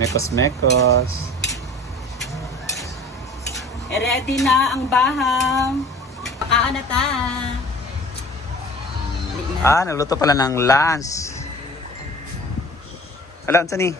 Mekos-mekos. Ready na ang bahang. Pakaan na ta. Nagluto pala ng lunch. Ala, unsa ni?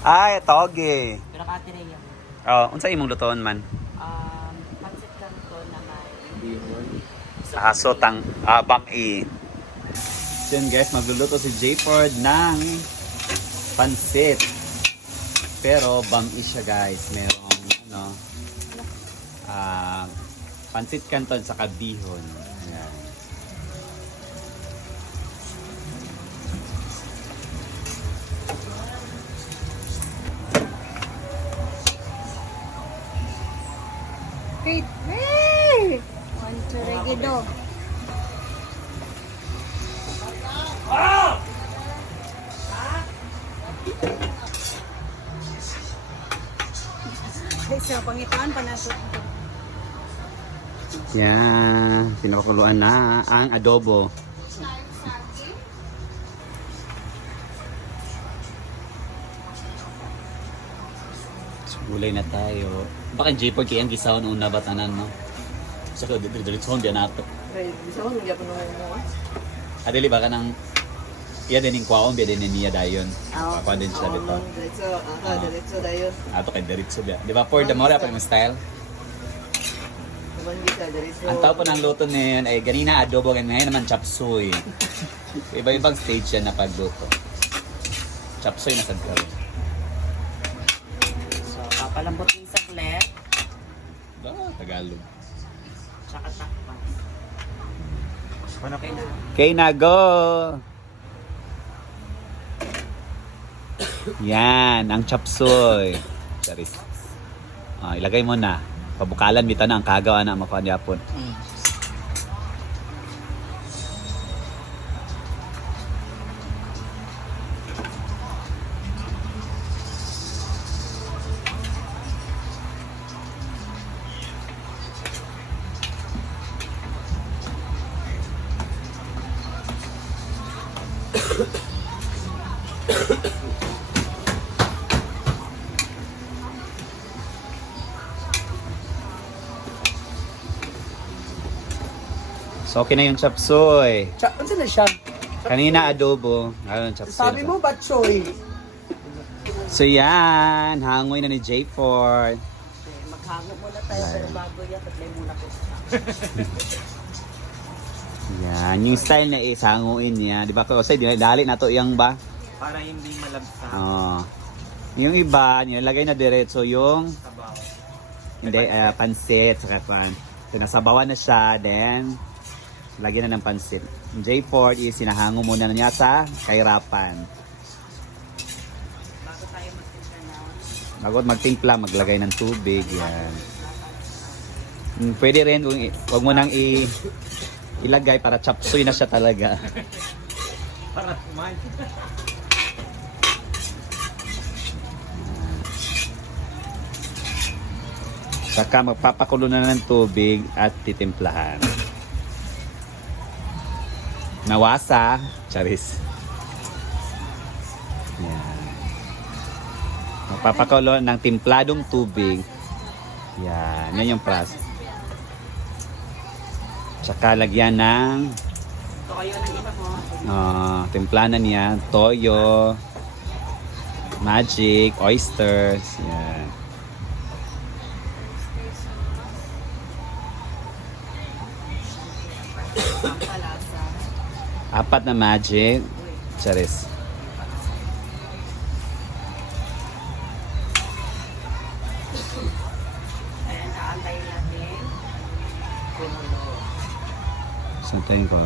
Ay, toge. Pero katire yan. Oh, unsa imong lutoon man? Pancit canton na may Sotang bami. So yun guys, magluluto si Jayford ng pansit. Pero bami siya guys. Merong pansit canton sa kabihon. Ayan. Wait, hey! One to regido. Sa pangitaan pa nato. Yan, pinapakuluan na ang adobo. So, gulay na tayo. Baka Jayford kaya ang gisawon una ba tanan, no? Sa ko diretso hindi nato. Gusto ko nagyapon mo. Adili ba ka ng iya din yung kwaon, biya din niya dayon. Kwa din siya dito. Diretso dayon. Ato kay diretso biya. Di ba for the more pa yung style? Ang tao po ng luto na yun ay ganina adobo, ngayon naman chapsuy. Iba-ibang stage yan na pagluto. Chapsuy na sagkaroon. So, papalambot yung saglit. Tagalog. Tsaka takpan. Okay na. Okay na, go! Yan, ang chapsuy. Charis. Ilagay mo na. Pabukalan bita na ang kagawa na makuha yapon. So okay na yung chapsuy. Ano na siya? Kanina adobo. Ngayon chapsuy. Sabi mo ba, Choy? So yan, hangoy na ni Jayford. Maghango muna tayo pero bago yan, tatlay muna ko. Yan, yung style na is hanguin niya. Di ba kasi dali na to yung ba? Para hindi malabsa. Yung iba, nilagay na diretso yung Sabaw. hindi, pansit. Saka pan. So nasabawan na siya, then lagyan na ng pansit. Yung Jayford is sinahango muna na niya sa kahirapan. Bago tayo magtinda na. Bago magtimpla, maglagay ng tubig. Yan. Pwede rin, huwag mo nang ilagay para chapsuy na siya talaga. Para kumain. Saka magpapakulo na ng tubig at titimplahan. Nawasa, charis. Yan. Magpapakulo ng timpladong tubig. Yan, yan yung process. Saka lagyan ng Toyo ng iba mo. timplahan na niya, toyo, magic, oysters. Yan. Pampalasa. 4 na magic. Charis. Ayan, naantayin natin. Kumulo. Santayin ko.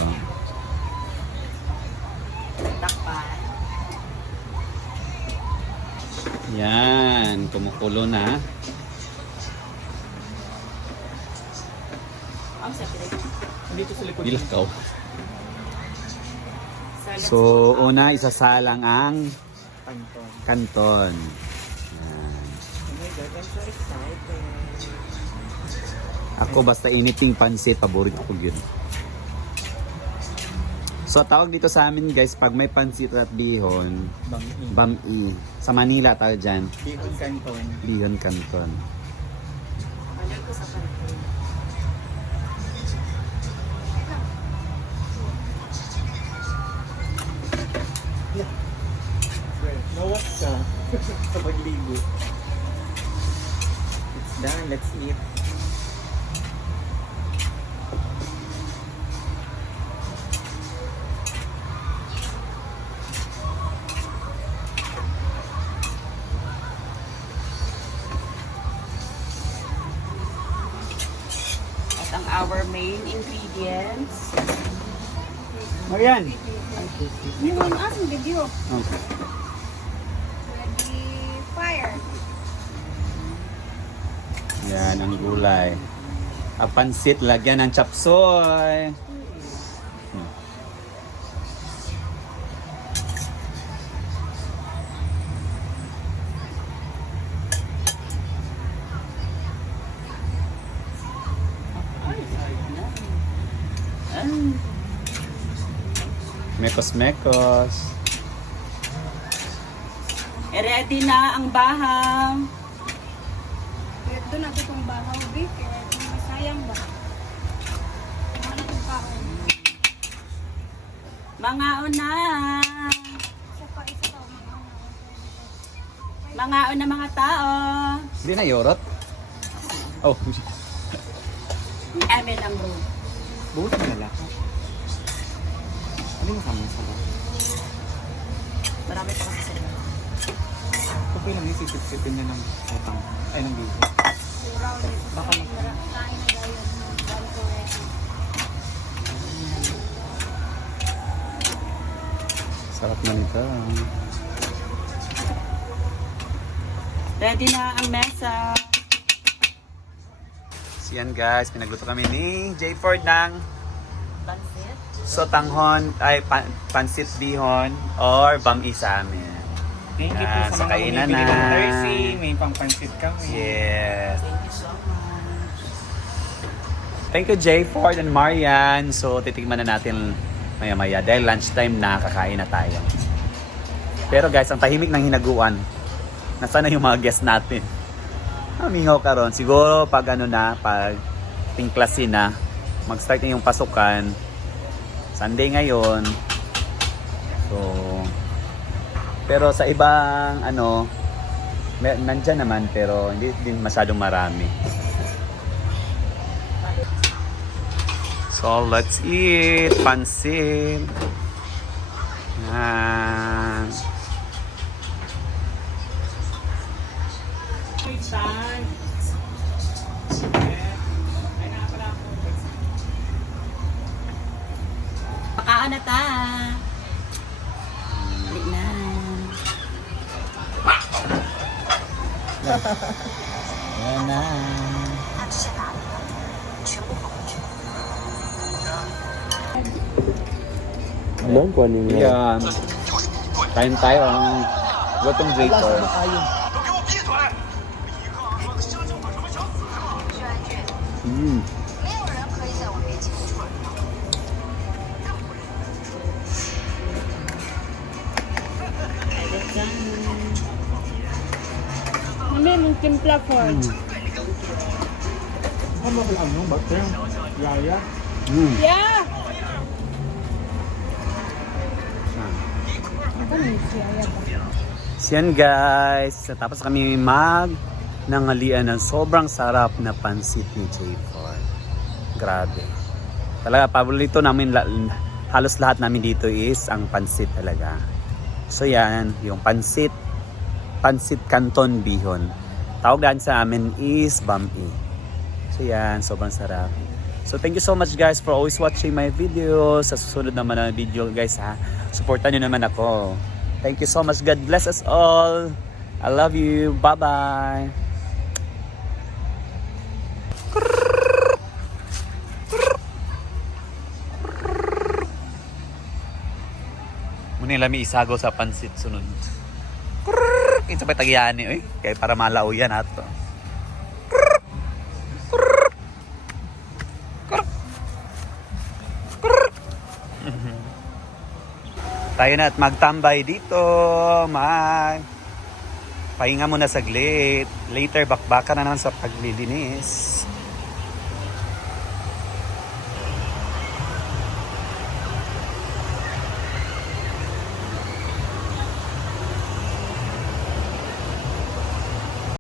Takpan. Yan, kumukulo na. Ang sakit. Dito sa likod. Dilakaw. Salad So, una isasalang ang Kanton. kanton. Yan. Oh my God, I'm so excited. Ako basta initing pansit, paborito ko yun. So tawag dito sa amin guys, pag may pansit at bihon, Bang-i. bam-i. Sa Manila tayo dyan, Bihon Canton. bihon canton. Ano ko sa kantin? Nawas ka. Sa pagligo. It's done. Let's eat. At ang our main ingredients. Marian! Yung asong video. Okay. Ready, fire. Yan ang gulay. Ang pansit, lagyan ng chapsoy. Mekos-mekos. Ready na ang bahang. Kaya doon natin itong bahaw, Vic. Kaya kung masayang ba? Ano itong kaon? Mga una. Isa pa, mga Mga una mga tao. Hindi na yorot? Oh, Amin ang room. Buhos mo na lahat. Ano yung kami sa lahat? Marami pa kasi sila. Okay lang yung sisip-sipin na ng utang. Ay, ng bihon. Suraw dito. Baka Kain na gayod ng banko ready. sarap na nito. Ready na ang mesa. So yan guys, pinagluto kami ni J. Ford ng Pansit. sotanghon, ay pansit bihon or bam-i sa amin. Thank you po Ah, sa sa mga kainan bumibili na. ng Thursday. May pangpansit kami. Yes. Thank you so much. Thank you J. Ford and Marian. So titigman na natin maya-maya dahil lunchtime na, kakain na tayo. Pero guys, ang tahimik ng hinaguan. Nasaan na yung mga guests natin? Mingaw ka ron. Siguro pag ano na, pag tingklasin na, mag-start na yung pasukan. Sunday ngayon. So, pero sa ibang ano, nandyan naman pero hindi din masyadong marami. So, let's eat pansit. Yan. Pakaan na ta. Dali na. Yan na. Alam ko ano Yan. Kain tayo ang gotong J4. Mm. Mami, mong timpla for. Ano ba ano? Butter? Yaya? Mm. Yeah! Ano yung siya ba? So yan guys, tapos kami nangalian ng sobrang sarap na pansit ni J4. Grabe. Talaga, paborito namin, halos lahat namin dito is ang pansit talaga. So yan, yung pansit canton bihon. Tawag daan sa amin is bam-i. So yan, sobrang sarap. So thank you so much guys for always watching my videos. Sa susunod naman na video guys ha, supportan nyo naman ako. Thank you so much. God bless us all. I love you. Bye-bye. Muna lami isago sa pansit sunod. Kinsa pa tagyani oy, kay para malaw yan ato. Tayo na at magtambay dito. Pahinga muna saglit. Later, bakbakan na naman sa paglilinis.